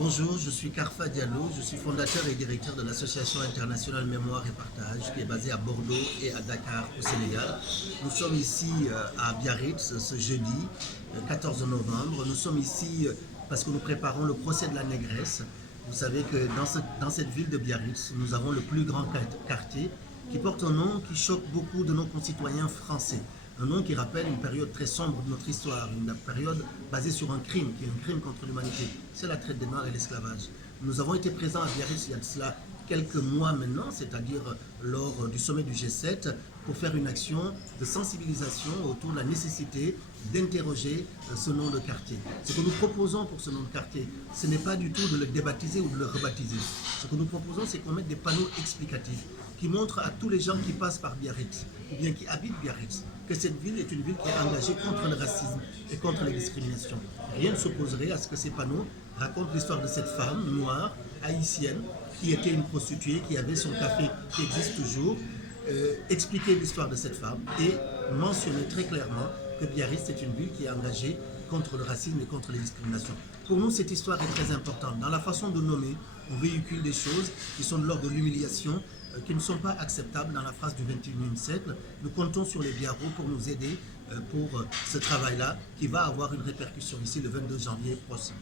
Bonjour, je suis Karfa Diallo, je suis fondateur et directeur de l'association internationale Mémoire et Partage qui est basée à Bordeaux et à Dakar au Sénégal. Nous sommes ici à Biarritz ce jeudi 14 novembre. Nous sommes ici parce que nous préparons le procès de la négresse. Vous savez que dans cette ville de Biarritz, nous avons le plus grand quartier qui porte un nom qui choque beaucoup de nos concitoyens français. Un nom qui rappelle une période très sombre de notre histoire, une période basée sur un crime, qui est un crime contre l'humanité. C'est la traite des Noirs et l'esclavage. Nous avons été présents à Biarritz il y a de cela quelques mois maintenant, c'est-à-dire lors du sommet du G7, pour faire une action de sensibilisation autour de la nécessité d'interroger ce nom de quartier. Ce que nous proposons pour ce nom de quartier, ce n'est pas du tout de le débaptiser ou de le rebaptiser. Ce que nous proposons, c'est qu'on mette des panneaux explicatifs qui montrent à tous les gens qui passent par Biarritz, ou bien qui habitent Biarritz, que cette ville est une ville qui est engagée contre le racisme et contre les discriminations. Rien ne s'opposerait à ce que ces panneaux racontent l'histoire de cette femme noire, haïtienne, qui était une prostituée, qui avait son café qui existe toujours, expliquer l'histoire de cette femme et mentionner très clairement que Biarritz est une ville qui est engagée contre le racisme et contre les discriminations. Pour nous, cette histoire est très importante. Dans la façon de nommer, on véhicule des choses qui sont de l'ordre de l'humiliation, qui ne sont pas acceptables dans la phrase du XXIe siècle. Nous comptons sur les Biarros pour nous aider pour ce travail-là qui va avoir une répercussion ici le 22 janvier prochain.